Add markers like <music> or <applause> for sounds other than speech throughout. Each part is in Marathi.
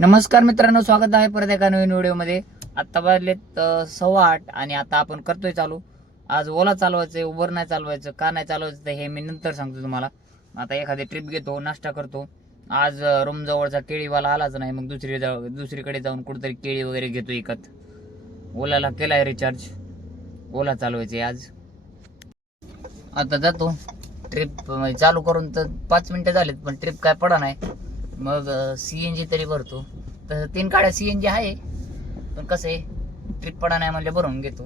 नमस्कार मित्रांनो स्वागत आहे परत एका नवीन व्हिडिओमध्ये. आत्ता बाजलेत सव्वा आठ आणि आता आपण करतोय चालू. आज ओला चालवायचं उबर नाही चालवायचं का नाही चालवायचं ते हे मी नंतर सांगतो तुम्हाला. आता एखादी ट्रिप घेतो नाश्ता करतो. आज रूमजवळचा केळीवाला आलाच नाही मग दुसरी जाऊ दुसरीकडे जाऊन कुठेतरी केळी वगैरे घेतो विकत ओलाला आहे रिचार्ज ओला चालवायचे आज. आता जातो. ट्रिप चालू करून तर पाच मिनटं झालीत पण ट्रिप काय पडा नाही. मग सी एन जी तरी भरतो. तर तीन गाड्या सी एन जी आहे पण कसं आहे ट्रिप पडा नाही म्हणजे भरून घेतो.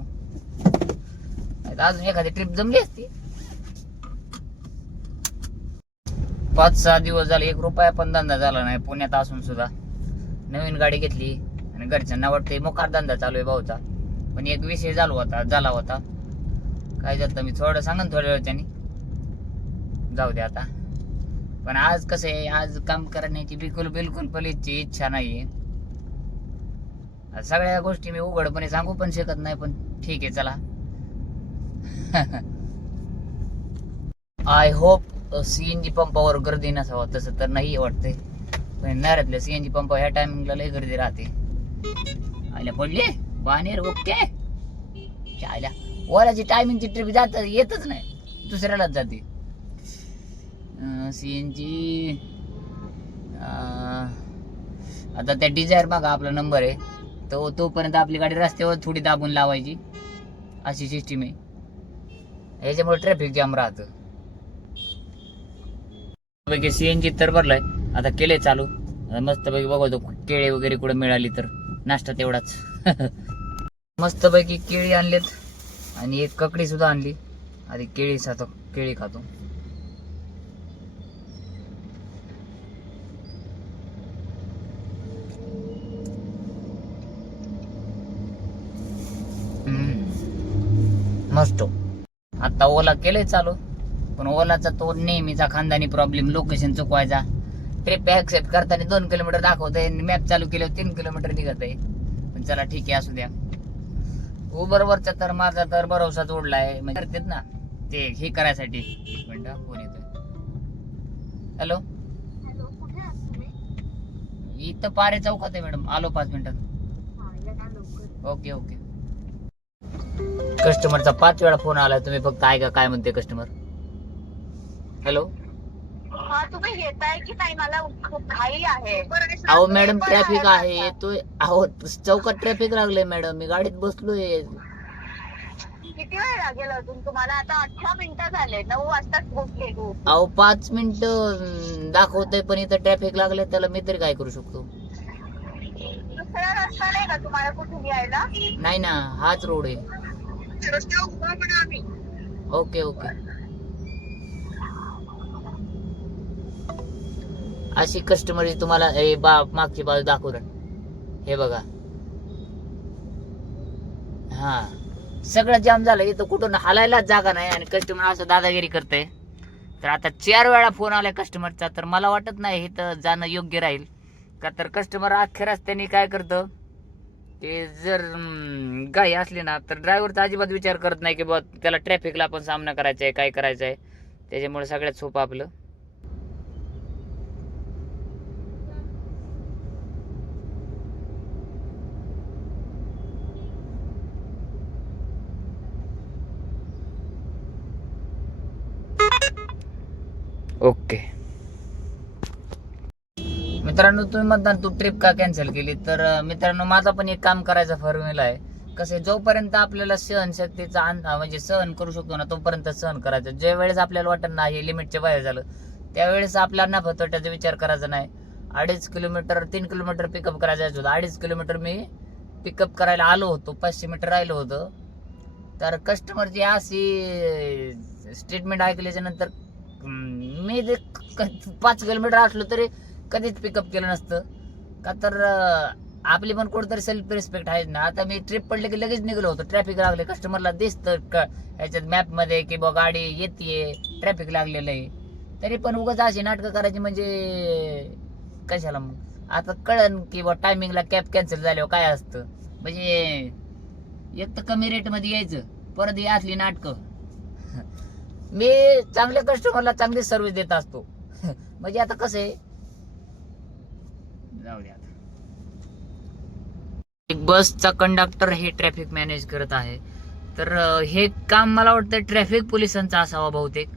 अजून एखादी ट्रिप जमली असती. पाच सहा दिवस झाले एक रुपया पण धंदा झाला नाही पुण्यात असून सुद्धा. नवीन गाडी घेतली आणि घरच्यांना वाटते मोकार धंदा चालू आहे भाऊचा. पण एक विषय चालू होता झाला होता. काय झालं मी थोडं सांगा ना थोड्या वेळच्यानी जाऊ दे आता. पण आज कसं आहे आज काम करण्याची बिलकुल बिलकुल पलीची इच्छा नाहीये. सगळ्या गोष्टी मी उघडपणे सांगू पण शकत नाही पण ठीक आहे चला. आय होप सीएनजी पंपावर गर्दी नसावा तसं तर नाही वाटते पण नाऱ्यातल्या सीएनजी पंप ह्या टायमिंगला लय गर्दी राहते. आल्या पडले बाणेर ओके. चायला. ओलाची टायमिंगची ट्रिप जात येतच नाही. दुसऱ्यालाच जाते. सी एन जी आता त्या डिझायर बघा आपला नंबर आहे. तो तोपर्यंत आपली गाडी रस्त्यावर थोडी दाबून लावायची. अशी सिस्टीम आहे. याच्यामुळे ट्रॅफिक जाम राहतं. पैकी सी एन जी तर भरलाय. आता केले चालू. मस्तपैकी बघतो केळी वगैरे कुठं मिळाली तर. नाश्ता तेवढाच. <laughs> मस्तपैकी केळी आणलेत. आणि एक ककडी सुद्धा आणली. आधी केळी खातो केळी खातो. मस्त आता ओला केलंय चालू. पण ओलाचा तो नेहमीचा खानदानी प्रॉब्लेम लोकेशन चुकवायचा. ट्रिप ऍक्सेप्ट करताना दोन किलोमीटर दाखवतंय मॅप चालू केल्यावर तीन किलोमीटर निघत आहे पण चला ठीक आहे असू द्या. उबरवरचा तर माझा तर भरोसा जोडलाय. म्हणजे करतेत ना ते हे करायसाठी. एक मिनिट फोन येतोय. हॅलो इथं पारे चौकात आहे मॅडम आलो पाच मिनिटात हा ओके ओके कस्टमरचा पाच वेळा फोन आलाय तुम्ही फक्त ऐका काय म्हणते कस्टमर हॅलो हा तुम्ही येताय की नाही? मला खूप घाई आहे. अहो मॅडम ट्रॅफिक आहे येतोय अहो चौकात ट्रॅफिक लागलंय मॅडम मी गाडीत बसलोय. किती वेळ लागेल अजून तुम्हाला? आता अठरा मिनिटं झाले नऊ वाजताच पोहोचले तू. अहो पाच मिनिट दाखवतंय पण इथं ट्रॅफिक लागलंय त्याला मी तरी काय करू शकतो? दुसरा रस्ता नाही का तुम्हाला कुठून यायला? नाही ना हाच रोड आहे. रस्त्यावर उभा पण आम्ही ओके ओके. अशी कस्टमर तुम्हाला हे बा मागची बाजू दाखवून. हे बघा. हा. सगळं जाम झालं इथं कुठून हालायलाच जागा नाही आणि कस्टमर असं दादागिरी करते तर आता चार वेळा फोन आलाय कस्टमरचा तर मला वाटत नाही इथं जाणं योग्य राहील. का तर कस्टमर अखेर रस्त्याने काय करतं? ते जर गाई असली ना तर ड्रायव्हरचा अजिबात विचार करत नाही की बा त्याला ट्रॅफिकला पण सामना करायचा आहे काय करायचं आहे त्याच्यामुळे सगळ्यात सोपं आपलं. ओके. मित्रांनो तुम्ही म्हणता तू ट्रिप का कॅन्सल केली? तर मित्रांनो माझा पण एक काम करायचा फॉर्म्युला आहे. कसं जोपर्यंत आपल्याला सहनशक्तीचा म्हणजे सहन करू शकतो ना तोपर्यंत सहन करायचं. ज्या वेळेस आपल्याला वाटत ना हे लिमिटच्या बाहेर झालं त्यावेळेस आपला नफा तोट्याचा विचार करायचा नाही. अडीच किलोमीटर तीन किलोमीटर पिकअप करायचं होतं अडीच किलोमीटर मी पिकअप करायला आलो होतो पाचशे मीटर राहिलो होतं. तर कस्टमरची अशी स्टेटमेंट ऐकल्याच्या नंतर मी ते क- पाच किलोमीटर असलो तरी कधीच पिकअप केलं नसतं. का तर आपली पण कुठंतरी सेल्फ रिस्पेक्ट आहे ना. आता मी ट्रिप पडले की लगेच निघलो होतो. ट्रॅफिक लागले कस्टमरला दिसतं क- ह्याच्यात मॅपमध्ये की बा गाडी येते ट्रॅफिक लागलेलं आहे. तरी पण उगाच अशी नाटकं करायची म्हणजे कशाला मग? आता कळन की बा टायमिंगला कॅब कॅन्सल झाल्यावर काय असतं? म्हणजे एक तर कमी रेटमध्ये यायचं परत ही असली नाटकं. <laughs> मी चांगल्या कस्टमरला चांगली सर्व्हिस देत असतो. <laughs> म्हणजे आता कसं आहे जाऊ एक बसचा कंडक्टर हे ट्रॅफिक मॅनेज करत आहे. तर हे काम मला वाटतं ट्रॅफिक पोलिसांचं असावा बहुतेक.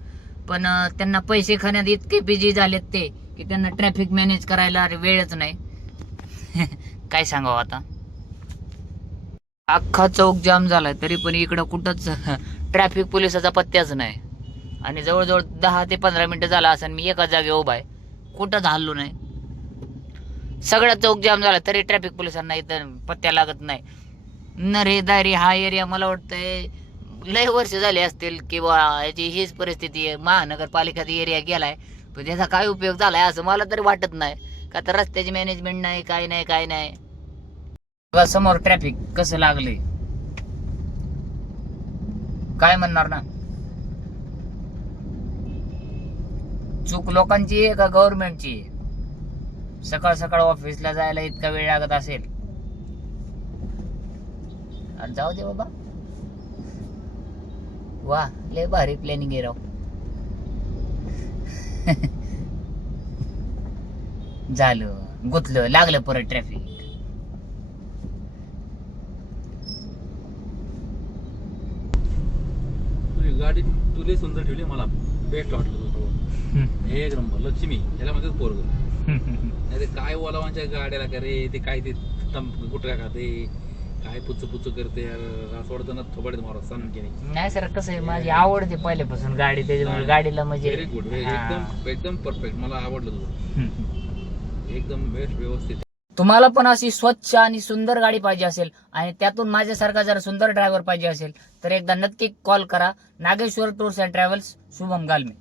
पण त्यांना पैसे खाण्यात इतके बिझी झालेत ते की त्यांना ट्रॅफिक मॅनेज करायला वेळच नाही. <laughs> काय सांगावं आता? अख्खा चौक जाम झालाय तरी पण इकडं कुठंच <laughs> ट्रॅफिक पोलिसाचा पत्त्याच नाही. आणि जवळजवळ दहा ते पंधरा मिनिटं झाला असं मी एका जागी उभा आहे. कुठंच हल्लो नाही. सगळा चौक जाम झाला तरी ट्रॅफिक पोलिसांना इथं पत्त्या लागत नाही. नरे दारी हा एरिया मला वाटतंय लय वर्ष झाले असतील किंवा याची हीच परिस्थिती आहे. महानगरपालिकेचा एरिया गेलाय पण त्याचा काय उपयोग झालाय असं मला तरी वाटत नाही. का तर रस्त्याची मॅनेजमेंट नाही काय नाही काय नाही. बघा समोर ट्रॅफिक कसं लागले काय म्हणणार ना? चूक लोकांची आहे का गव्हर्नमेंटची आहे? सकाळ सकाळ ऑफिसला जायला इतका वेळ लागत असेल. अरे जाऊ दे बाबा. वा लय भारी प्लॅनिंग आहे राव. झालं गुतलं लागलं परत ट्रॅफिक गाडी तुले सुंदर ठेवली मला बेस्ट वाटलं एक नंबर लक्ष्मी याला म्हणतात पोरग. नाही ते काय ओलावांच्या गाड्याला का रे? ते काय ते गुटका खाते काय पुच्च पुच्च करते असं वाटतं ना थोबाडीत मारा सण केली. नाही सर कसं आहे माझी आवडते पहिल्यापासून गाडी त्याच्यामुळे गाडीला म्हणजे व्हेरी गुड. एकदम एकदम परफेक्ट मला आवडलं तुझं. एकदम बेस्ट व्यवस्थित. तुम्हाला पण अशी स्वच्छ आणि सुंदर गाडी पाहिजे असेल आणि त्यातून माझ्यासारखा जर सुंदर ड्रायव्हर पाहिजे असेल तर एकदा नक्की कॉल करा. Nageshwar tours and travels Shubham Galme.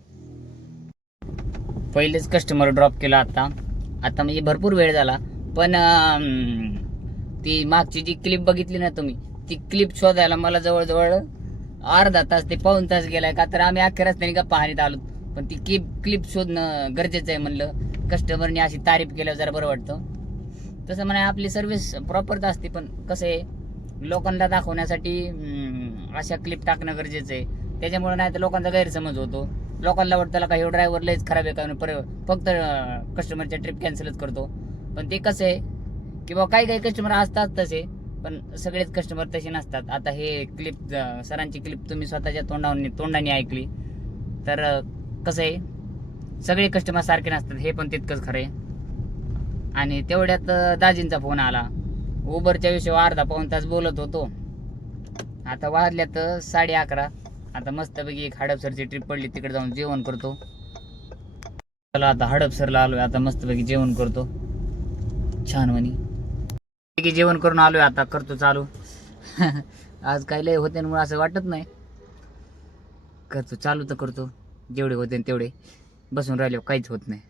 पहिलेच कस्टमर ड्रॉप केला आता. आता म्हणजे भरपूर वेळ झाला. पण ती मागची जी क्लिप बघितली ना तुम्ही ती क्लिप शोधायला मला जवळजवळ अर्धा तास ते पाऊन तास गेलाय का तर आम्ही अखेरच नाही का पाहण्यात आलो. पण ती क्लिप क्लिप शोधणं गरजेचं आहे म्हणलं. कस्टमरने अशी तारीफ केल्यावर जरा बरं वाटतं. तसं म्हणा आपली सर्व्हिस प्रॉपर असते पण कसं आहे लोकांना दाखवण्यासाठी अशा क्लिप टाकणं गरजेचं आहे. त्याच्यामुळे नाही तर लोकांचा गैरसमज होतो. लोकांना वाटतं का हे ड्रायव्हर लयच खराब आहे का पर फक्त कस्टमरच्या ट्रिप कॅन्सलच करतो. पण ते कसं आहे किंवा काही काही कस्टमर असतात तसे पण सगळेच कस्टमर तसे नसतात. आता हे क्लिप सरांची क्लिप तुम्ही स्वतःच्या तोंडाने तोंडाने ऐकली. तर कसं आहे सगळे कस्टमर सारखे नसतात हे पण तितकंच खरं आहे. आणि तेवढ्यात दाजींचा फोन आला. उबरच्या विषयावर अर्धा पाऊन तास बोलत होतो. आता वाजल्यात साडे अकरा. आता मस्तपैकी एक हडपसरची ट्रिप पडली तिकडे जाऊन जेवण करतो. चला आता हडपसरला आलोय आता मस्तपैकी जेवण करतो. छान म्हणी. पैकी जेवण करून आलोय आता करतो चालू. <laughs> आज काय लय होते म्हणून असं वाटत नाही. करतो चालू तर करतो. जेवढे होते तेवढे. बसून राहिले काहीच होत नाही.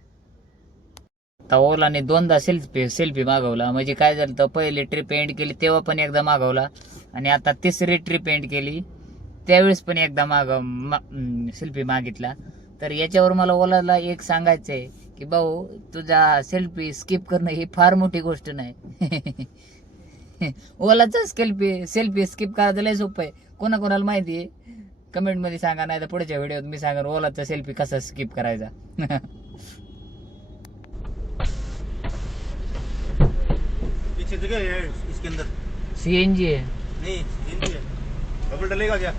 आता ओलाने दोनदा सेल्फी सेल्फी मागवला. म्हणजे काय झालं तर पहिले ट्रिप एंड केली तेव्हा पण एकदा मागवला. आणि आता तिसरी ट्रिप एंड केली. त्यावेळेस पण एकदा माग सेल्फी मागितला. तर याच्यावर मला ओलाला एक सांगायचं आहे की भाऊ तुझा सेल्फी स्किप करणं ही फार मोठी गोष्ट नाही. ओलाचा सेल्फी सेल्फी स्किप करायचं लय सोपं आहे. कोणाकोणाला माहिती आहे? कमेंटमध्ये सांगा नाही तर पुढच्या व्हिडिओत मी सांगा ओलाचा सेल्फी कसा स्किप करायचा? <laughs> सीएनजी है नहीं हिंदी है। डबल डलेगा क्या?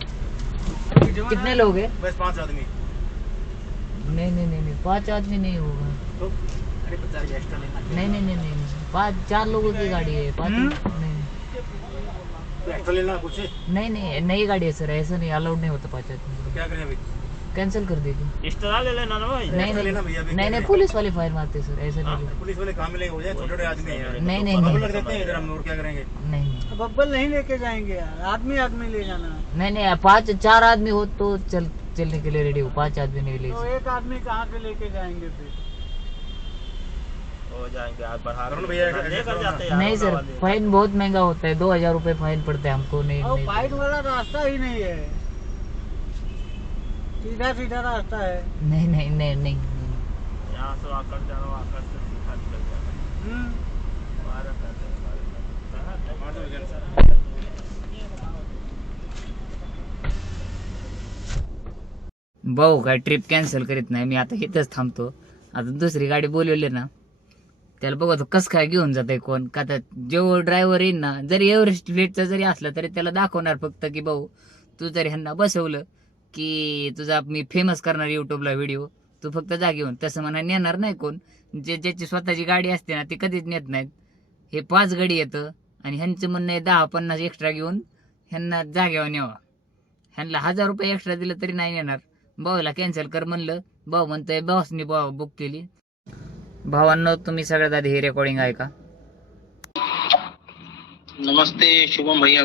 कितने लोग हैं? बस पाँच आदमी। नहीं नहीं नहीं नहीं पाँच आदमी नहीं होगा। तो अरे पचास एक्स्ट्रा लेना नहीं नहीं नहीं नहीं नहीं। पाँच चार लोगों की गाड़ी है पाँच नहीं। तो एक्स्ट्रा लेना कुछ? नहीं नहीं नई गाड़ी है सर ऐसा नहीं अलाउड नहीं होता पाँच आदमी। तो क्या करें अभी? कैंसिल कर दीजिए एक्स्ट्रा ले लेना ना भाई। नहीं लेना नहीं भैया नहीं नहीं पुलिस वाले फायर मारते सर ऐसे नहीं। पुलिस वाले काम मिलेंगे हो जाए छोटे छोटे आदमी हैं यार। नहीं, नहीं, बबल नहीं। लग देते हैं इधर हम और क्या करेंगे? नहीं नहीं। बब्बल नहीं लेके जाएँगे यार आदमी आदमी ले जाना। नहीं नहीं पाँच चार आदमी हो तो चल चलने के लिए रेडी हो पाँच आदमी नहीं ले तो एक आदमी कहाँ से लेके जाएँगे फिर? हो जाएँगे आज बढ़ा लेकर जाते हैं नहीं सर फाइन बहुत महँगा होता है दो हज़ार रूपए फाइन पड़ता है हमको नहीं फाइट वाला रास्ता ही नहीं है। सीधा सीधा रास्ता है। नहीं नहीं नहीं नहीं। यहाँ से आकर जाना आकर से सीधा निकल जाना हम्म। भाऊ काय ट्रिप कॅन्सल करीत नाही मी आता इथंच थांबतो. आता दुसरी गाडी बोलवली ना त्याला बघतो कस काय घेऊन जाते कोण. का तर जेव्हा ड्रायव्हर येईन ना जरी एव्हरेस्ट फ्लेटचा जरी असला तरी त्याला दाखवणार फक्त की भाऊ तू जर ह्यांना बसवलं की तुझा मी फेमस करणार युट्यूबला व्हिडिओ तू फक्त जा घेऊन तसं म्हणा नेणार नाही कोण. जे ज्याची स्वतःची गाडी असते ना ती कधीच नेत नाहीत. हे पाच गाडी येतं आणि ह्यांचं म्हणणं आहे दहा पन्नास एक्स्ट्रा घेऊन ह्यांना जाग्यावर न्यावा. ह्यांना हजार रुपये एक्स्ट्रा दिलं तरी नाही नेणार. भाऊला कॅन्सल कर म्हणलं. भाऊ म्हणतोय बॉसनी भाऊ बुक केली. भावांनो तुम्ही सगळ्यात आधी ही रेकॉर्डिंग आहे का नमस्ते शुभम भैया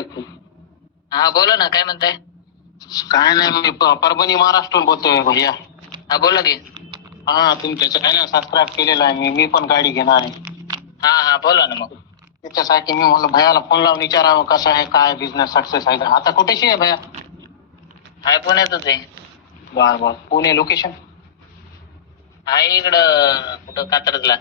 हा बोला ना काय म्हणताय? काय नाही मी परभणी महाराष्ट्रातून बोलतोय भैया. हा बोला की. हा तुमच्या चॅनल सबस्क्राईब केलेला आहे मी मी पण गाडी घेणार आहे. हा हा बोला ना मग. त्याच्यासाठी मी म्हणलं भैयाला फोन लावून विचारावं कसं आहे काय बिझनेस सक्सेस आहे. का आता कुठेशी आहे भैया? हाय पुण्यातच आहे. बर बर. पुणे लोकेशन आहे इकडं कुठं कात्रजला.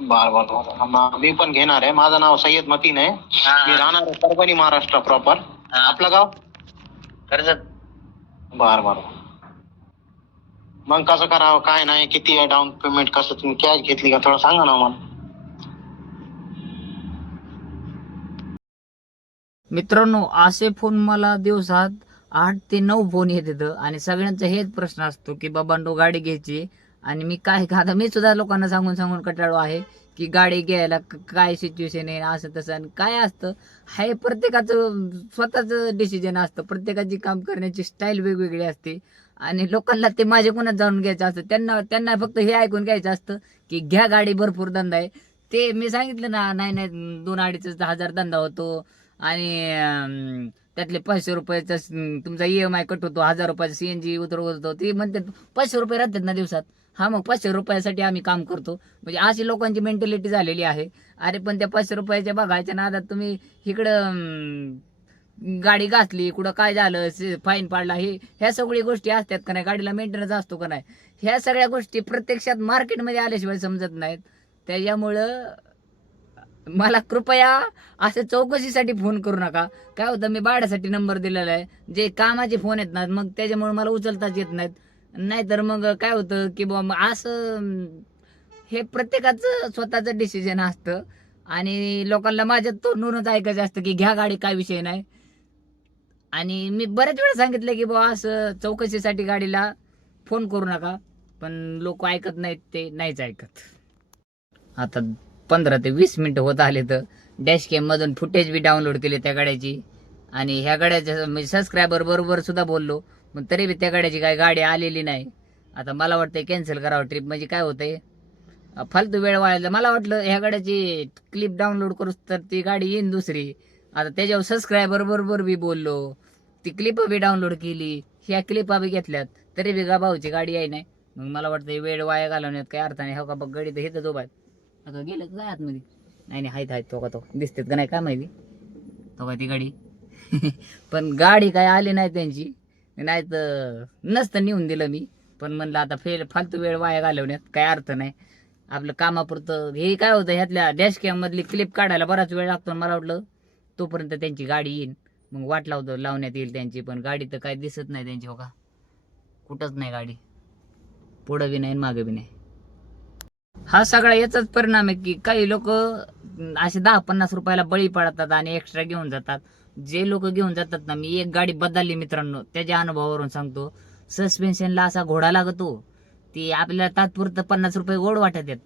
बर बर बर. मी पण घेणार आहे. माझं नाव सय्यद मतीन आहे. हा. मी राहणार आहे परभणी महाराष्ट्र प्रॉपर हा. आपलं गाव? कर्जत बर बर मग कसं करावं काय नाही किती आहे डाऊन पेमेंट कसं तुम्ही कॅश घेतली का थोडं सांगा ना मला मित्रांनो असे फोन मला दिवसात आठ ते नऊ फोन येत येतं आणि सगळ्यांचा हेच प्रश्न असतो की बाबांनो गाडी घ्यायची. आणि मी काय आता मी सुद्धा लोकांना सांगून सांगून कटाळो आहे की गाडी घ्यायला काय सिच्युएशन आहे असं तसं आणि काय असतं हे प्रत्येकाचं स्वतःचं डिसिजन असतं. प्रत्येकाची काम करण्याची स्टाईल वेगवेगळी असते. आणि लोकांना ते माझे कुणात जाणून घ्यायचं असतं त्यांना त्यांना फक्त हे ऐकून घ्यायचं असतं की घ्या गाडी भरपूर धंदा आहे. ते मी सांगितलं ना नाही नाही दोन अडीच हजार धंदा होतो. आणि त्यातले पाचशे रुपयाचा तुमचा ई एम आय कट होतो हजार रुपयाचा सी एन जी उतरवत. होतो ते म्हणतात पाचशे रुपये राहतात ना दिवसात. हा मग पाचशे रुपयासाठी आम्ही काम करतो. म्हणजे अशी लोकांची मेंटॅलिटी झालेली आहे. अरे पण त्या पाचशे रुपयाच्या बघायच्या नादात तुम्ही इकडं गाडी घासली कुठं काय झालं फाईन पाडला हे ह्या सगळी गोष्टी असतात का नाही? गाडीला मेंटेनन्स असतो का नाही? ह्या सगळ्या गोष्टी प्रत्यक्षात मार्केटमध्ये आल्याशिवाय समजत नाहीत. त्याच्यामुळं मला कृपया असं चौकशीसाठी फोन करू नका. काय होतं मी बाळासाठी नंबर दिलेला आहे. जे कामाचे फोन आहेत ना मग त्याच्यामुळे मला उचलताच येत नाहीत. नाहीतर मग काय होतं की बुवा मग असं हे प्रत्येकाचं स्वतःचं डिसिजन असतं. आणि लोकांना माझ्या तोंडूनच ऐकायचं असतं की घ्या गाडी काय विषय नाही. आणि मी बऱ्याच वेळा सांगितलं की बुवा असं चौकशीसाठी गाडीला फोन करू नका. पण लोक ऐकत नाहीत ते नाहीच ऐकत. आता पंधरा ते वीस मिनटं होत आले तर डॅश कॅममधून फुटेज बी डाउनलोड केले त्या गाड्याची. आणि ह्या गाड्याच्या म्हणजे सबस्क्रायबर बरोबर सुद्धा बोललो. पण तरी बी त्या गाड्याची काही गाडी आलेली नाही. आता मला वाटतंय कॅन्सल करावं ट्रिप म्हणजे काय होतंय? फालतू वेळ वाळायला मला वाटलं ह्या गाड्याची क्लिप डाउनलोड करूस तर ती गाडी येईन दुसरी. आता त्याच्यावर सबस्क्रायबर बरोबर बी बोललो. ती क्लिप बी डाउनलोड केली. ह्या क्लिपा बी घेतल्यात. तरी बी गा भाऊची गाडी आहे नाही. मग मला वाटतं वेळ वाया घालवण्यात काही अर्थ नाही. हो का बघ गाडी तर हेच उभा आता गेलं काय आतमध्ये? नाही नाही आहेत आहेत तो का तो. दिसतेत का नाही काय माहिती? तो का ती गाडी? <laughs> पण गाडी काय आली नाही त्यांची. नाही तर नसतं नेऊन दिलं मी. पण म्हणलं आता फेल फालतू वेळ वाया घालवण्यात काय अर्थ नाही. आपलं कामापुरतं हे काय होतं ह्यातल्या डॅश कॅममधली क्लिप काढायला बराच वेळ लागतो मला वाटलं. तोपर्यंत त्यांची गाडी येईन. मग वाट लावतो लावण्यात येईल त्यांची पण गाडी तर काय दिसत नाही त्यांची हो का? कुठंच नाही गाडी. पुढं बी नाही मागं बी नाही. हा सगळा याचाच परिणाम आहे की काही लोक असे दहा पन्नास रुपयाला बळी पडतात आणि एक्स्ट्रा घेऊन जातात. जे लोक घेऊन जातात ना मी एक गाडी बदलली मित्रांनो त्याच्या अनुभवावरून सांगतो. सस्पेन्शनला असा घोडा लागतो ती आपल्याला तात्पुरतं पन्नास रुपये गोड वाटत आहेत.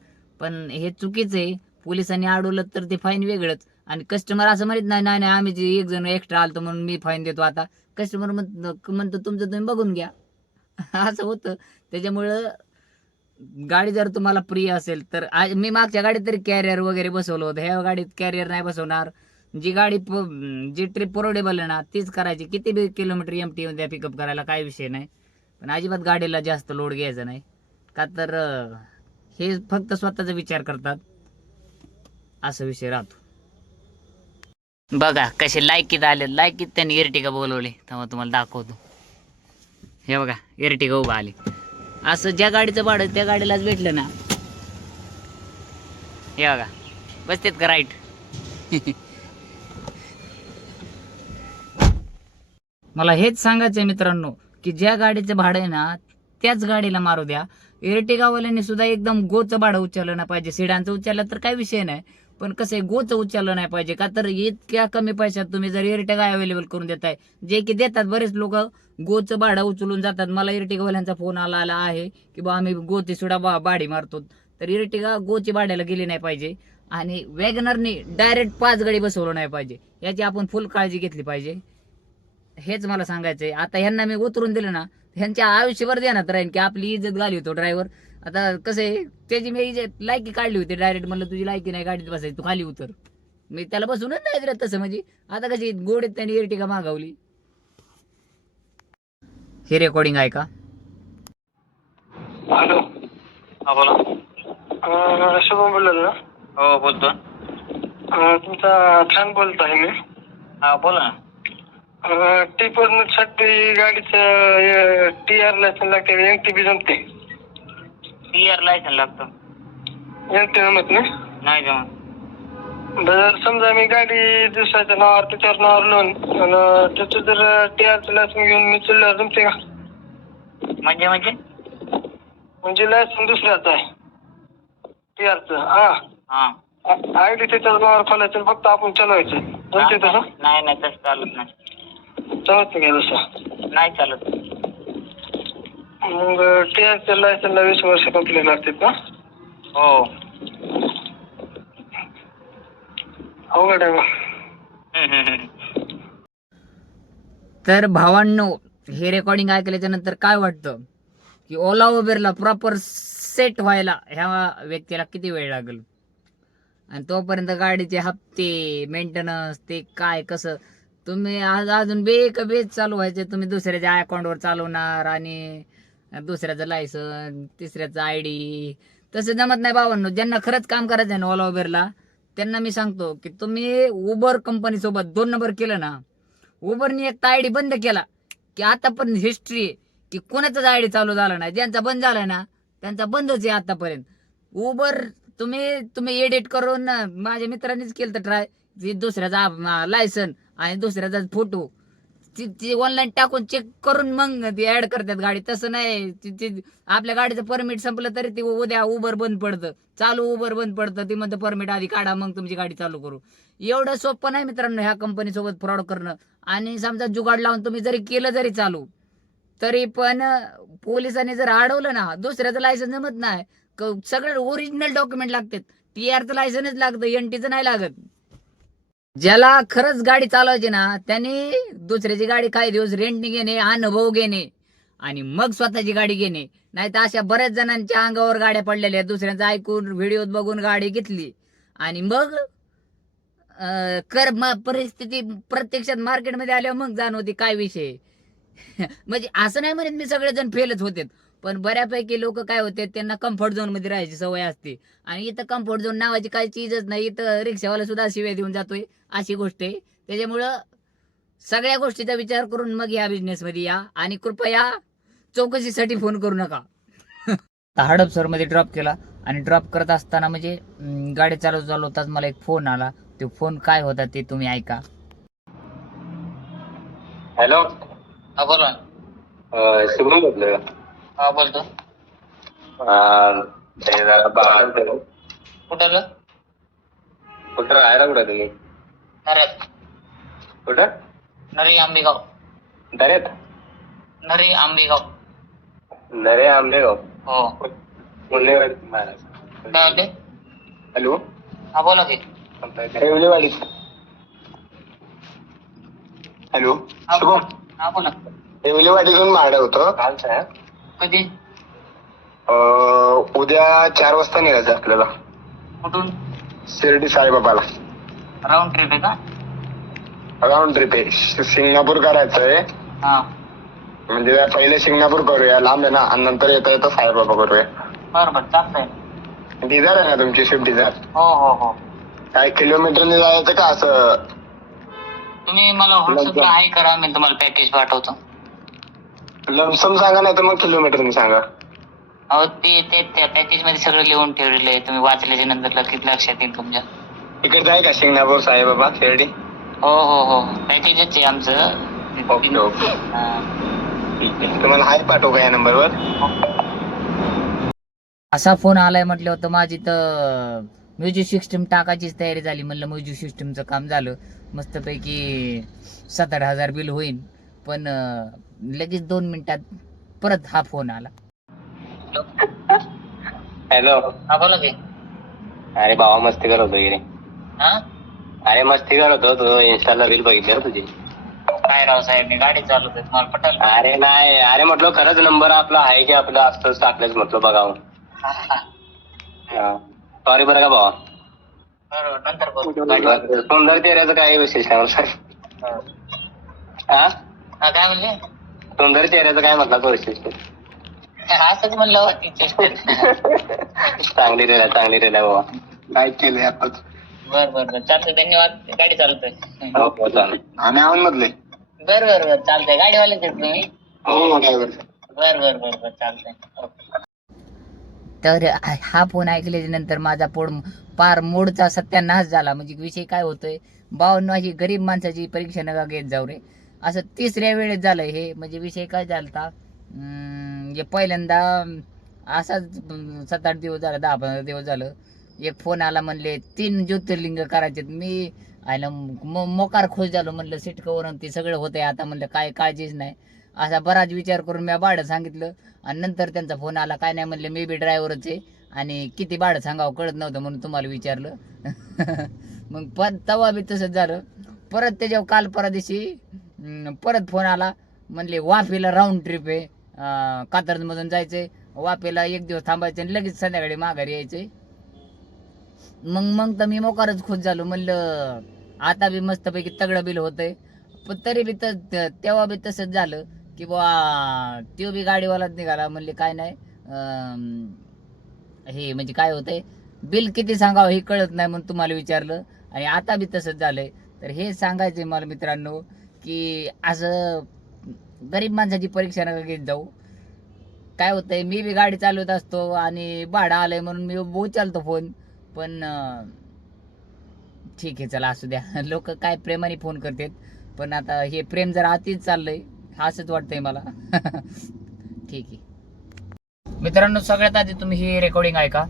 पण हे चुकीचं आहे. पोलिसांनी अडवलं तर ते फाईन वेगळंच. आणि कस्टमर असं म्हणत नाही नाही नाही आम्ही जे एक जण एक्स्ट्रा आलतो म्हणून मी फाईन देतो आता. कस्टमर म्हणतो तुमचं तुम्ही बघून घ्या. <laughs> असं होतं. त्याच्यामुळं गाडी जर तुम्हाला प्रिय असेल तर आज मी मागच्या गाडीत तरी कॅरियर वगैरे बसवलं होतं. ह्या गाडीत कॅरियर नाही बसवणार. जी गाडी जी ट्रिप परवडेबल आहे ना तीच करायची. किती बी किलोमीटर एम टी द्या पिकअप करायला काय विषय नाही. पण अजिबात गाडीला जास्त लोड घ्यायचा नाही. का तर हे फक्त स्वतःचा विचार करतात. असा विषय राहतो. बघा कसे लायकीत आले. लायकीत त्यांनी इर्टिका बोलवले. तेव्हा तुम्हाला दाखवतो. हे बघा इर्टिका उभा आली. असं ज्या गाडीचं भाडं त्या गाडीलाच भेटलं ना. हे बघा. बसतेत का राईट <laughs> मला हेच सांगायचं आहे मित्रांनो की ज्या गाडीचं भाडं आहे ना त्याच गाडीला मारू द्या. इरेटिगावाल्यांनी सुद्धा एकदम गोचं भाडं उचललं नाही पाहिजे. सिडांचं उचललं तर काही विषय नाही पण कसं आहे गोचं उचललं नाही पाहिजे. का तर इतक्या कमी पैशात तुम्ही जर इरेटिगा अवेलेबल करून देताय जे की देतात बरेच लोक गोचं भाडं उचलून जातात. मला इरेटिगावाल्यांचा फोन आला आला आहे की बा आम्ही गोची सुद्धा बा बाडी मारतो. तर इरेटिगा गोची भाड्याला गेली नाही पाहिजे आणि वॅगनरनी डायरेक्ट पाच गाडी बसवलं नाही पाहिजे. याची आपण फुल काळजी घेतली पाहिजे. हेच मला सांगायचंय. आता ह्यांना मी उतरून दिलं ना ह्यांच्या आयुष्यभर देण्यात राहीन की आपली इज्जत घाली होतो ड्रायव्हर आता कसं आहे त्याची मी इज्जत लायकी काढली होती डायरेक्ट म्हणलं तुझी लायकी नाही गाडीत बसायची तू खाली उतर. मी त्याला बसूनच नाही दिलं तसं म्हणजे. आता कशी गोडीत त्यांनी इर्टिका मागवली. हे रेकॉर्डिंग आहे का? हॅलो. हा बोला. अं, शुभम बोललो ना? हो बोलतो अं, तुमचा फॅन बोलत आहे मी. हा बोला ना. टी परमिटसाठी गाडीचं टी आर लायसन लागते एन टी बी जमते. टी आर लायसन लागतं. एन टी जमत नाही? नाही जमा जर समजा मी गाडी दुसऱ्याच्या नावावर त्याच्यावर नावावर लोन आणि त्याचं जर टी आरचं लायसन घेऊन मी चालल्यावर जमते का? म्हणजे म्हणजे? म्हणजे लायसन दुसऱ्याचं आहे. टी आरचं हा. हा. आय डी त्याच्यावर नावावर खोलायचं फक्त आपण चालवायचं. जमते तसं? नाही नाही तसं चालत नाही. चालत नाही का तसं नाही चालत. मग टी आरच्या लायसनला वीस वर्ष कंप्लीट लागतात ना हो. अवघड आहे <laughs> तर भावांनो हे रेकॉर्डिंग ऐकल्याच्या नंतर काय वाटतं? की ओला उबेरला प्रॉपर सेट व्हायला ह्या व्यक्तीला किती वेळ लागेल? आणि तोपर्यंत गाडीचे हप्ते मेंटेनन्स ते काय कसं? तुम्ही आज अजून बेक बेच चालू व्हायचे. तुम्ही दुसऱ्याच्या अकाउंटवर चालवणार आणि दुसऱ्याचं लायसन तिसऱ्याचं आय डी तसं जमत नाही बाबांनो ज्यांना खरंच काम करायचं आहे ना ओला उबेरला त्यांना मी सांगतो की तुम्ही उबर कंपनीसोबत दोन नंबर केलं ना उबरनी एक आय डी बंद केला. की आतापर्यंत हिस्ट्री की कोणाचाच आय डी चालू झाला नाही. ज्यांचा बंद झाला ना त्यांचा बंदच आहे आतापर्यंत. उबर तुम्ही तुम्ही एडिट करून माझ्या मित्रांनीच केलं तर ट्राय दुसऱ्याचा लायसन आणि दुसऱ्याचा फोटो. ती ती ऑनलाईन टाकून चेक करून मग ती ऍड करतात गाडी. तसं नाही. आपल्या गाडीचं परमिट संपलं तरी ती उद्या उबर बंद पडतं. चालू उबर बंद पडतं. ती म्हणतं परमिट आधी काढा मग तुमची गाडी चालू करू. एवढं सोपं नाही मित्रांनो ह्या कंपनी सोबत फ्रॉड करणं. आणि समजा जुगाड लावून तुम्ही जरी केलं जरी चालू तरी पण पोलिसांनी जर अडवलं ना दुसऱ्याचं लायसन जमत नाही. सगळं ओरिजिनल डॉक्युमेंट लागतात. टी आरचं लायसनच लागतं एन टीचं नाही लागत. ज्याला खरंच गाडी चालवायची ना त्यांनी दुसऱ्याची गाडी काही दिवस रेंटने घेणे अनुभव घेणे आणि मग स्वतःची गाडी घेणे. नाही तर अशा बऱ्याच जणांच्या अंगावर गाड्या पडलेल्या आहेत. दुसऱ्यांचं ऐकून व्हिडिओ बघून गाडी घेतली. आणि मग अं, कर परिस्थिती प्रत्यक्षात मार्केटमध्ये आल्यावर मग जाणवती काय विषय. <laughs> म्हणजे असं नाही म्हणत मी सगळेजण फेलच होते पण बऱ्यापैकी लोक काय होते त्यांना कम्फर्ट झोनमध्ये राहायची सवय असते. आणि इथं कम्फर्ट झोन नावाची काही चीजच नाही इथं रिक्षावाला सुद्धा शिव्या देऊन जातोय अशी गोष्ट आहे. त्याच्यामुळं सगळ्या गोष्टीचा विचार करून मग या बिझनेस मध्ये या आणि कृपया चौकशीसाठी फोन करू नका. हडपसरमध्ये ड्रॉप केला आणि ड्रॉप करत असताना म्हणजे गाडी चालू चालवताच मला एक फोन आला. तो फोन काय होता ते तुम्ही ऐका. हॅलो. हा बोला. शुभम बोलतोय. हा बोलतो ते. जरा बाहेर. कुठं कुठं राहायला कुठं तुम्ही? नरे कुठं? नरी आंबेगाव. दर्यात नरी आंबेगाव. नरे आंबेगाव? हो. पुणेवाडी काय होते हॅलो? हा बोला की. रेवलेवाडी हॅलो? हा शुभम? हा बोला. रेवलेवाडीतून मारलं होतं. काल साहेब कधी? अं, उद्या चार वाजता निघायचं आपल्याला. कुठून? शिर्डी साईबाबाला. राऊंड ट्रिप आहे का? राऊंड ट्रिप आहे. सिंगापूर करायचंय हा. म्हणजे पहिले सिंगापूर करूया. लांब आहे ना. आणि नंतर येता येता साईबाबा करूया. बरं बरं चालतंय. डिझायर आहे ना तुमची स्विफ्ट डिझायर? हो हो हो. काय किलोमीटरने जायचं का असं? तुम्ही मला व्हॉट्सअपला हाय करा. मी तुम्हाला पॅकेज पाठवतो. लमसम सांगा नाही तर मग किलोमीटरने सांगा. अहो ते ते त्या पॅकेजमध्ये सगळं लिहून ठेवलेलं आहे. तुम्ही वाचल्याच्या नंतर लक्षात लक्षात येईल तुमच्या. इकडे आहे का सिंगापूर साईबाबा शिर्डी? हो हो हो. पॅकेजच आहे आमचं. ओके हा. तुम्हाला हाय पाठवू का या नंबरवर? असा फोन आलाय म्हटलं होतं माझी तर म्युझिक सिस्टम टाकायचीच तयारी झाली. म्हणलं म्युझिक सिस्टमचं काम झालं. मस्तपैकी सात आठ हजार बिल होईल पण लगेच दोन मिनिटात परत हा फोन आला. हॅलो. हा बोला की. अरे भावा मस्ती करत होतो की रे. हा? अरे मस्ती करत होतो तू इंस्टाला रील बघितली तुझी. काय राव साहेब मी गाडी चालवतोय तुम्हाला पटेल का? अरे नाही अरे म्हटलं खरंच नंबर आपला आहे की आपलं असतोच टाकलंच म्हटलं बघावं. <laughs> सॉरी बरं का भावा. बरोबर नंतर गाडी सुंदर चेहऱ्याचं काय विशेष नाही हा? काय म्हणले? सुंदर चेहऱ्याचं काय म्हटलं तो असंच म्हणलं होती चेष्टा चांगली रेल चांगली रेल बाबा. काय केलंय आता बर बर बर. चालतंय धन्यवाद. गाडी चालवतोय. हो हो चालेल. आम्ही आहोत मधले बर बर बर. चालतंय. गाडीवाले तुम्ही? हो ड्रायव्हर बर बर बर बर. चालतंय. तर हा फोन ऐकल्याच्या नंतर माझा पोड पार मोडचा सत्यानाश झाला. म्हणजे विषय काय होतोय? बावन्न अशी गरीब माणसाची परीक्षा नका घेत जाऊ रे. असं तिसऱ्या वेळेस झालं हे म्हणजे विषय काय झालता? म्हणजे हे पहिल्यांदा असाच सात आठ दिवस झाला दहा पंधरा दिवस झालं. एक फोन आला म्हणले तीन ज्योतिर्लिंग करायचे मी आयला मो- मोकार खुश झालो. म्हणलं सिटकवरून ते सगळं होतंय. आता म्हणलं काय काळजीच नाही. असा बराच विचार करून मी भाडं सांगितलं. आणि नंतर त्यांचा फोन आला काय नाही म्हणले मी बी ड्रायव्हरच आहे. आणि किती भाडं सांगावं कळत नव्हतं म्हणून तुम्हाला विचारलं. <laughs> मग पण तवा बी तसंच झालं. परत त्याच्यावर काल परा दिवशी परत फोन आला. म्हणले वाफेला राऊंड ट्रिप आहे. कातरमधून जायचंय. वाफेला एक दिवस थांबायचे आणि लगेच संध्याकाळी माघारी यायचे मग मग तर मी मोकारच खुश झालो. म्हणलं आता बी मस्तपैकी तगडं बिल होतंय. पण तरी बी तर तेव्हा बी तसंच झालं की बुवा तो बी गाडीवालाच निघाला. म्हणले काय नाही. हे म्हणजे काय होतंय? बिल किती सांगावं हे कळत नाही म्हणून तुम्हाला विचारलं. आणि आता बी तसंच झालंय. तर हे सांगायचंय मला मित्रांनो. की असं गरीब माणसाची परीक्षा नका घेत जाऊ. काय होतंय मी बी गाडी चालवत असतो आणि भाडं आलंय म्हणून मी उचलतो फोन पण ठीक आहे चला असू द्या. <laughs> लोक काय प्रेमाने फोन करतात पण आता हे प्रेम जर अतिच चाललंय. असंच वाटतंय मला. <laughs> ठीक आहे. मित्रांनो सगळ्यात आधी तुम्ही ही रेकॉर्डिंग ऐका.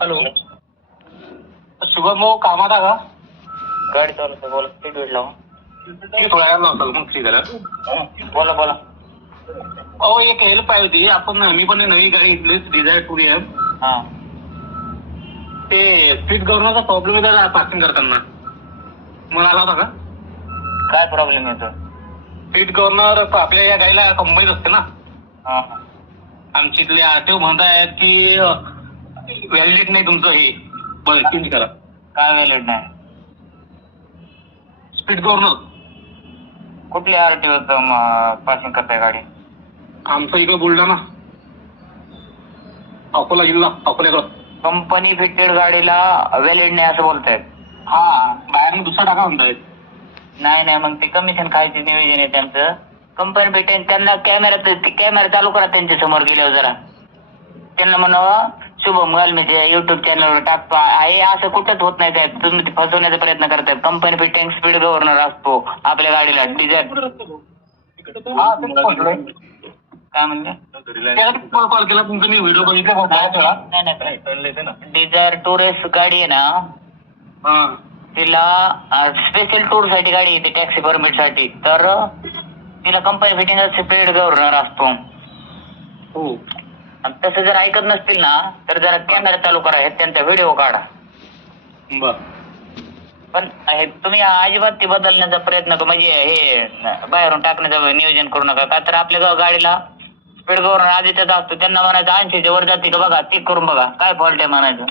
हॅलो. शुभम भाऊ कामात आहे का? गाडी बोला. स्पीड लावा. मग फ्री झालं बोला बोला. अहो एक हेल्प पाहिजे होती. आपण मी पण नवी गाडी घेतली डिझायर टुरियम हा. ते स्पीड गव्हर्नरचा प्रॉब्लेम येतो पार्किंग करताना. मला आला होता का? काय प्रॉब्लेम येतो स्पीड गव्हर्नर आपल्या या गाडीला कंपनीत असते ना. हा आमच्या इथले आरटीओ म्हणतायत की व्हॅलिडिट नाही तुमचं हे. बरं चेंज करा. काय व्हॅलिड नाही? स्पीड गव्हर्नर कुठल्या आरटीओ पासिंग करताय गाडी? आमचं इकडं बुलढाणा. अकोला जिल्हा अकोल्याकडं. कंपनी फिटेड गाडीला व्हॅलिड नाही असं बोलतायत. हा बाहेर दुसरा टाका म्हणतायत. नाही नाही मग ते कमिशन खायचे नियोजन आहे त्यांचं. कंपनी भेटेन त्यांना कॅमेरा कॅमेरा चालू करा त्यांच्यासमोर गेल्यावर जरा. त्यांना म्हणावं शुभम गालमीच्या युट्यूब चॅनलवर टाकतो. आहे असं कुठंच होत नाही साहेब. तुम्ही ते फसवण्याचा प्रयत्न करताय. कंपनी फिटिंग स्पीड गव्हर्नर असतो आपल्या गाडीला. डिझायर हा तेच म्हटलंय. काय म्हणलं? त्यासाठी कॉल केला तुमचा मी व्हिडिओ बघितला होता थोडा. नाही नाही डिझायर टुरिस्ट गाडी आहे ना हा तिला स्पेशल टूरसाठी गाडी येते टॅक्सी परमिटसाठी. तर तिला कंपनी फिटिंग स्पीड गव्हर्नर असतो. हो. आणि तसं जर ऐकत नसतील ना तर जरा कॅमेरा चालू करा हे त्यांचा व्हिडिओ काढा. बर. पण हे तुम्ही अजिबात ते बदलण्याचा प्रयत्न क- म्हणजे हे बाहेरून टाकण्याचं नियोजन करू नका. का तर आपल्या गा- गाडीला स्पीड गव्हर्नर आधीच असतो त्यांना म्हणायचं ऐंशीच्या वर जाते का बघा चेक करून बघा. काय फॉल्ट आहे म्हणायचं.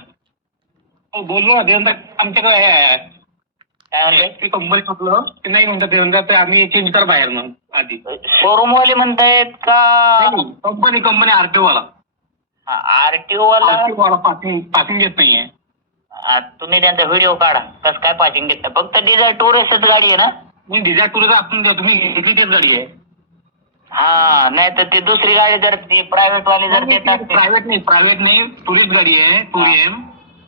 हो, बोललो ना त्यानंतर आमच्याकडे हे आहे. काय म्हणले? ते कंपनी म्हटलं ते नाही म्हणतात त्यानंतर ते आम्ही चेंज करा बाहेर मग आधी. शोरूम वाले म्हणतायत का? कंपनी कंपनी आरटीओ वाला. आरटीओ वाला आरटीओ वाला पासिंग पासिंग घेत नाहीये. आ, तुम्ही त्यांचा व्हिडिओ काढा. कसं काय पासिंग देता फक्त डिझायर टुरिस्टच गाडी आहे ना? मी डिझायर टूर आपण तुम्ही घेतली तेच गाडी आहे. हा नाही तर ती दुसरी गाडी जर ती प्रायव्हेट वाली जर देत प्रायव्हेट नाही प्रायव्हेट नाही. टुरिस्ट गाडी आहे टुरियम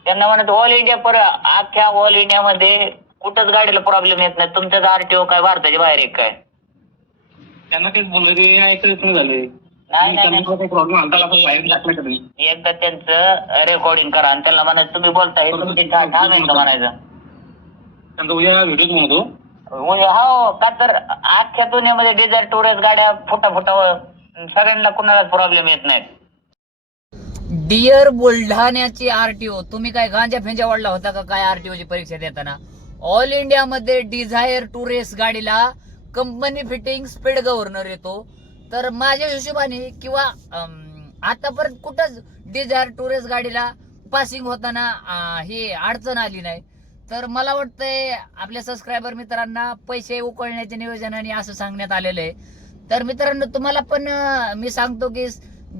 त्यांना म्हणत ऑल इंडिया पर अख्ख्या ऑल इंडियामध्ये कुठंच गाडीला प्रॉब्लेम येत नाही. तुमचाच आरटीओ काय भारताच्या बाहेर एक काय? त्यांना तेच बोललं ते ऐकतच नाही झाले. नाही, नाही, एकदा त्यांचं रेकॉर्डिंग करा आणि त्यांना म्हणायचं तुम्ही बोलताय तुमची आहे का म्हणायचं. त्यांचा उद्या व्हिडिओ बनवतो उद्या हो का तर अख्ख्या दुनियामध्ये डिझायर टुरिस्ट गाड्या फुटा फुटा सगळ्यांना कुणालाच प्रॉब्लेम येत नाही डिअर बुलढाण्याची आरटीओ तुम्ही काय गांजा फेंजा वाढला होता का काय आरटीओ ची परीक्षा देताना? ऑल इंडियामध्ये डिझायर टू रेस गाडीला कंपनी फिटिंग स्पीड गव्हर्नर येतो. तर माझ्या हिशोबाने किंवा आतापर्यंत कुठंच डिझायर टुरिस्ट गाडीला पासिंग होताना हे ही अडचण आली नाही. तर मला वाटतंय आपल्या सबस्क्रायबर मित्रांना पैसे उकळण्याचे नियोजनाने असं सांगण्यात आलेलं आहे. तर मित्रांनो तुम्हाला पण मी सांगतो की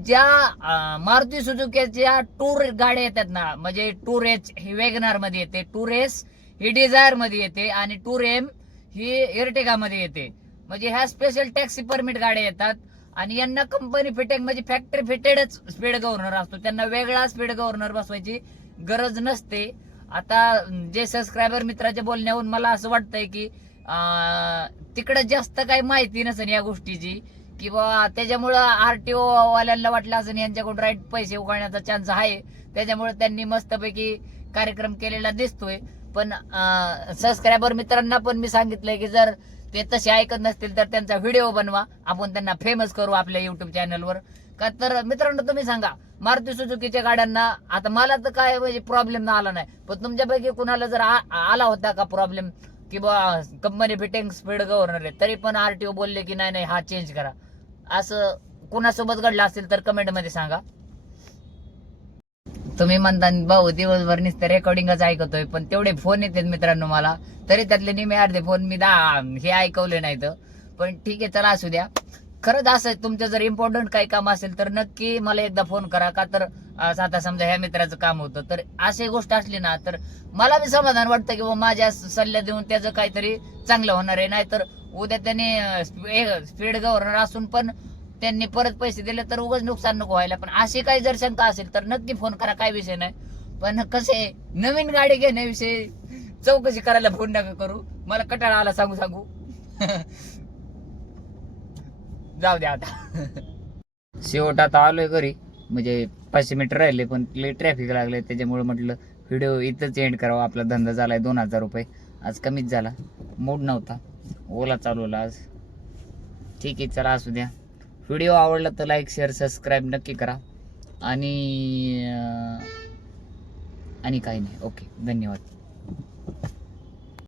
ज्या मारुती सुझुकीच्या टूर गाड्या येतात ना म्हणजे टूर एच ही वेगनारमध्ये येते टूर एस ही डिझायरमध्ये येते आणि टूर एम ही इर्टिगा मध्ये येते. म्हणजे ह्या स्पेशल टॅक्सी परमिट गाड्या येतात आणि यांना कंपनी फिटिंग म्हणजे फॅक्टरी फिटेडच स्पीड गव्हर्नर असतो. त्यांना वेगळा स्पीड गव्हर्नर बसवायची गरज नसते. आता जे सबस्क्रायबर मित्राच्या बोलण्याहून मला असं वाटतंय की तिकडं जास्त काही माहिती नसेल या गोष्टीची किंवा त्याच्यामुळं आरटीओ वाल्यांना वाटलं असेल यांच्याकडून राईट पैसे उकळण्याचा चान्स आहे. त्याच्यामुळे त्यांनी मस्तपैकी कार्यक्रम केलेला दिसतोय. पण सबस्क्रायबर मित्रांना पण मी सांगितलंय की जर ते तसे ऐकत नसतील तर त्यांचा व्हिडिओ बनवा. आपण त्यांना फेमस करू आपल्या युट्यूब चॅनलवर का तर मित्रांनो तुम्ही सांगा मारुती सुझुकीच्या गाड्यांना आता मला तर काय म्हणजे प्रॉब्लेम आला नाही. पण तुमच्यापैकी कुणाला जर आ- आला होता का प्रॉब्लेम की बा कंपनी फिटिंग स्पीड गव्हर्नर आहे तरी पण आरटीओ बोलले की नाही नाही हा चेंज करा. असं कुणासोबत घडलं असेल तर कमेंटमध्ये सांगा. तुम्ही म्हणता भाऊ दिवसभर नुसतं रेकॉर्डिंगच ऐकतोय पण तेवढे फोन येतात मित्रांनो मला. तरी त्यातले निमे अर्धे फोन मी दा हे ऐकवले नाहीत. पण ठीक आहे चला असू द्या. खरंच असं आहे, तुमचं जर इम्पॉर्टंट काही काम असेल तर नक्की मला एकदा फोन करा. का तर आता समजा ह्या मित्राचं काम होतं तर अशी गोष्ट असली ना तर मला बी समाधान वाटतं की बुवा माझ्या सल्ला देऊन त्याचं काहीतरी चांगलं होणार आहे. नाहीतर उद्या त्याने स्पीड गव्हर्नर असून पण त्यांनी परत पैसे दिले तर उगाच नुकसान नको व्हायला. पण अशी काही जर शंका असेल तर नक्की फोन करा काय विषय नाही. पण कसे नवीन गाडी घेण्याविषयी चौकशी करायला फोन नका करू. मला कटाळा आला सांगू सांगू. <laughs> जाऊ द्या आता. <laughs> शेवट आता आलोय घरी. म्हणजे पाचशे मीटर राहिले पण लई ट्रॅफिक लागले त्याच्यामुळे म्हटलं व्हिडिओ इथंच एंड करावा. आपला धंदा झालाय दोन हजार रुपये. आज कमीच झाला. मूड नव्हता. ओला चालवला आज. ठीक आहे चला असू द्या. व्हिडिओ आवडला तर लाईक शेअर सबस्क्राईब नक्की करा. आणि आणि काही नाही. ओके धन्यवाद.